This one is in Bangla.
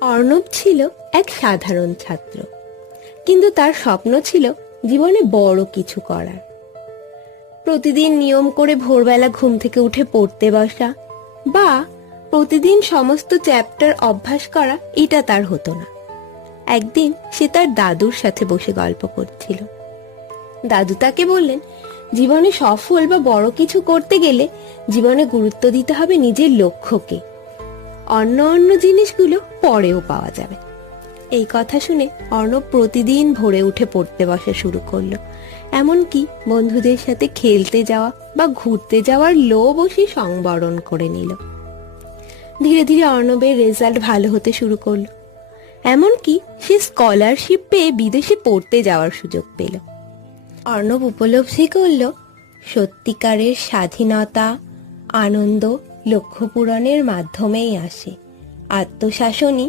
অর্ণব ছিল এক সাধারণ ছাত্র। কিন্তু তার স্বপ্ন ছিল জীবনে বড় কিছু করার। প্রতিদিন নিয়ম করে ভোরবেলা ঘুম থেকে উঠে পড়তে বসা বা প্রতিদিন সমস্ত চ্যাপ্টার অভ্যাস করা, এটা তার হতো না। একদিন সে তার দাদুর সাথে বসে গল্প করছিল। দাদু তাকে বললেন, জীবনে সফল বা বড় কিছু করতে গেলে জীবনে গুরুত্ব দিতে হবে নিজের লক্ষ্যকে। অন্য অন্য জিনিসগুলো পরেও পাওয়া যাবে। এই কথা শুনে অর্ণব প্রতিদিন ভোরে উঠে পড়তে বসা শুরু করল। এমনকি বন্ধুদের সাথে খেলতে যাওয়া বা ঘুরতে যাওয়ার লোভও সে সংবরণ করে নিল। ধীরে ধীরে অর্ণবের রেজাল্ট ভালো হতে শুরু করল। এমনকি সে স্কলারশিপ পেয়ে বিদেশে পড়তে যাওয়ার সুযোগ পেল। অর্ণব উপলব্ধি করল, সত্যিকারের স্বাধীনতা, আনন্দ লক্ষ্য পূরণের মাধ্যমেই আসে। আত্মশাসনই